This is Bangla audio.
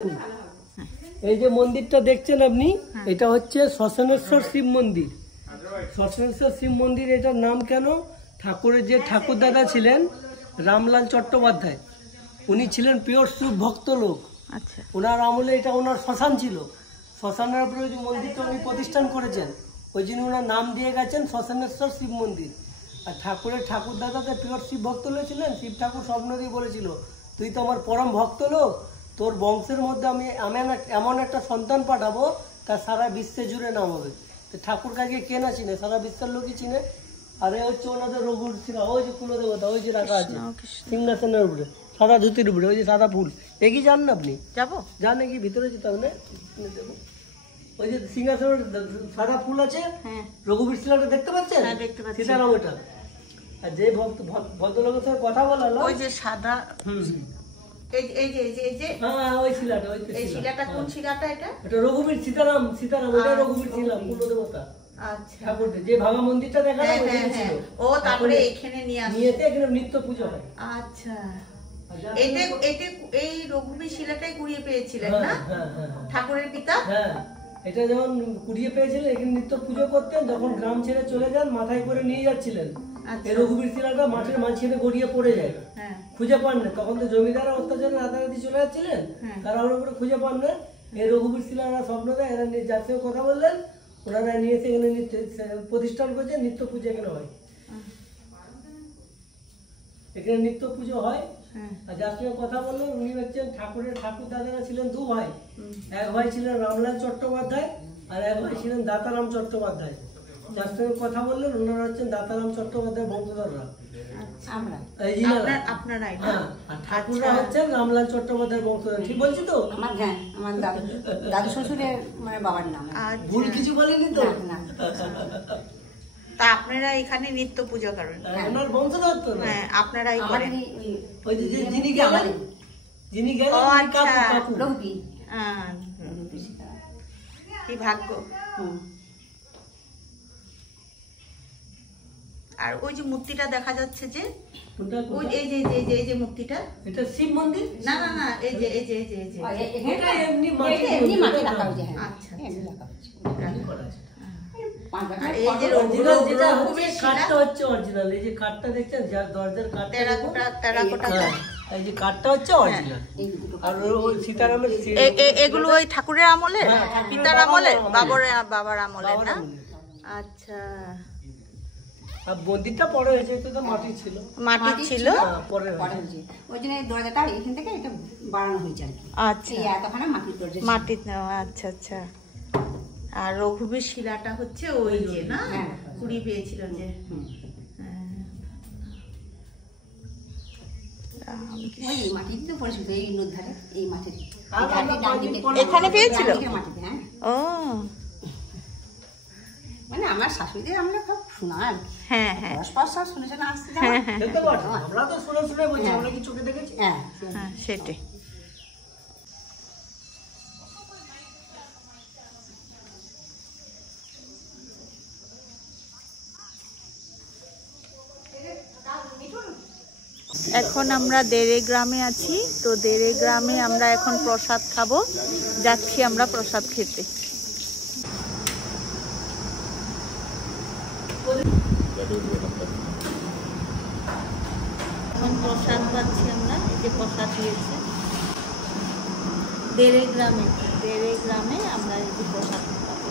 এই যে মন্দিরটা দেখছেন আপনি, এটা হচ্ছে শ্মশানেশ্বর শিব মন্দির। শ্মশানেশ্বর শিব মন্দির এটার নাম কেন? ঠাকুরের যে ঠাকুর দাদা ছিলেন রামলাল চট্টোপাধ্যায়, উনি ছিলেন পিওর শিব ভক্ত লোক। আচ্ছা, ওনার আমলে এটা ওনার শ্মশান ছিল। শ্মশানের উপরে ওই যে মন্দিরটা উনি প্রতিষ্ঠান করেছেন, ওই জন্য ওনার নাম দিয়ে গেছেন শ্মশানেশ্বর শিব মন্দির। আর ঠাকুরের ঠাকুর দাদা তো পিওর শিব ভক্ত লোক ছিলেন। শিব ঠাকুর স্বপ্ন দিয়ে বলেছিল, তুই তো আমার পরম ভক্ত লোক, তোর বংশের মধ্যে আমি এমন একটা সন্তান পাঠাবো তার সারা বিশ্বে জুড়ে নাম হবে। তো ঠাকুর কাকে কে না চিনে, সারা বিশ্বের লোকই চিনে। আর এ হচ্ছে ওনাদের রঘুর শিরা, ওই যে কুলদেবতা ওই যে রাখা আছে সিংহাসনের উপরে, সাদা ধুতির উপরে, ওই যে সাদা ফুল। এগিয়ে যান না আপনি, যাবো যান এগিয়ে ভিতরে যেতে হবে। ওই যে সিংহাসনের সাদা ফুল আছে, রঘুবীর শিলাটা দেখতে পাচ্ছেন? সীতারাম ওটা। আর যে ভদ্রলোকের সঙ্গে কথা বলালো ওই যে সাদা, রঘুবীর সীতারাম, ওটা রঘুবীর শিলা কুলদেবতা। ঠাকুর যে ভাঙা মন্দিরটা দেখা যায় ও তারপরে এখানে নিয়ে এখানে নিত্য পুজো হয়। আচ্ছা, এই রঘুবীর শিলাটাই কুড়িয়ে পেয়েছিলেন না ঠাকুরের পিতা? হ্যাঁ, এটা যখন কুড়িয়ে পেয়েছিলেন এখানে নিত্য পুজো করতেন। যখন গ্রাম ছেড়ে চলে যান মাথায় করে নিয়ে যাচ্ছিলেন, এই রঘুবীর শিলাটা মাঠের মাঝখানে গড়িয়ে পড়ে যায়, খুঁজে পান না। তখন তো জমিদার অত্যাচারে রাতারাতি চলে যাচ্ছিলেন, তারা ওর উপরে খুঁজে পান না। এই রঘুবীর শিলারা স্বপ্ন দেয়, এরা যার সঙ্গে কথা বললেন, ওনারা নিয়ে এসে এখানে প্রতিষ্ঠান করছে, নিত্য পুজো এখানে হয়। এখানে নিত্য পুজো হয়। আর যার সঙ্গে কথা বললেন উনি হচ্ছেন ঠাকুরের ঠাকুর দাদারা ছিলেন দু ভাই। এক ভাই ছিলেন রামলাল চট্টোপাধ্যায় আর এক ভাই ছিলেন দাতারাম চট্টোপাধ্যায়। যার সঙ্গে কথা বললেন ওনারা হচ্ছেন দাতারাম চট্টোপাধ্যায় বংশধররা। ঠাকুররা হচ্ছেন রামলাল চট্টোপাধ্যায় বংশধর। ঠিক বলছি তো? আমার দাদু শ্বশুরের মানে বাবার নাম। ভুল কিছু বলেনি তো? তা আপনারা এখানে নিত্য পুজো করেন? ওনার বংশধর তো। হ্যাঁ, আপনারাই করেন। ওই যে যিনি গেলেন কাকু রঘুবী। কি ভাগ্য। আর ওই যে মূর্তিটা দেখা যাচ্ছে যে, ওই এই যে মূর্তিটা, এটা শিব মন্দির? না না না, এই যে এটা এমনি মাটি রাখা হয়েছে। আচ্ছা, এই যে রঘুবীর কাঠটা হচ্ছে অরিজিনাল। এই যে কাঠটা দেখছেন, যার দরজার কাঠ, টেরাকোটা, এই যে কাঠটা হচ্ছে অরিজিনাল। আর ওই সীতারামের এগুলো ওই ঠাকুরের আমলে, পিতার আমলে, বাবার আমলে না? আচ্ছা। আর মন্দিরটা পরে হয়েছে, তো মাটি ছিল। পরে হয়েছে, ওই জন্য দরজাটা এখান থেকে এটা বাড়ানো হয়েছে আর কি। আচ্ছা, এতখানা মাটির দরজা, মাটির। আচ্ছা আচ্ছা। আর রঘুবীর শিলাটা হচ্ছে ওই যে না, কুড়ি পেয়েছিল যে। এখানে পেয়েছিল? ও, মানে আমার শাশুড়িদের আমরা খুব শোনা আর কি। হ্যাঁ হ্যাঁ, শুনে শুনে আসছে। আমরা তো শুনে বলছি, আমরা কি চোখে দেখেছি? হ্যাঁ সেটাই। এখন আমরা দেড়ে গ্রামে আছি। তো দেড়ে গ্রামে আমরা এখন প্রসাদ খাবো, যাচ্ছি আমরা প্রসাদ খেতে। এখন প্রসাদ পাচ্ছি আমরা, এই যে প্রসাদ দিয়েছে দেড়ে গ্রামে আমরা এই যে প্রসাদ পাবো।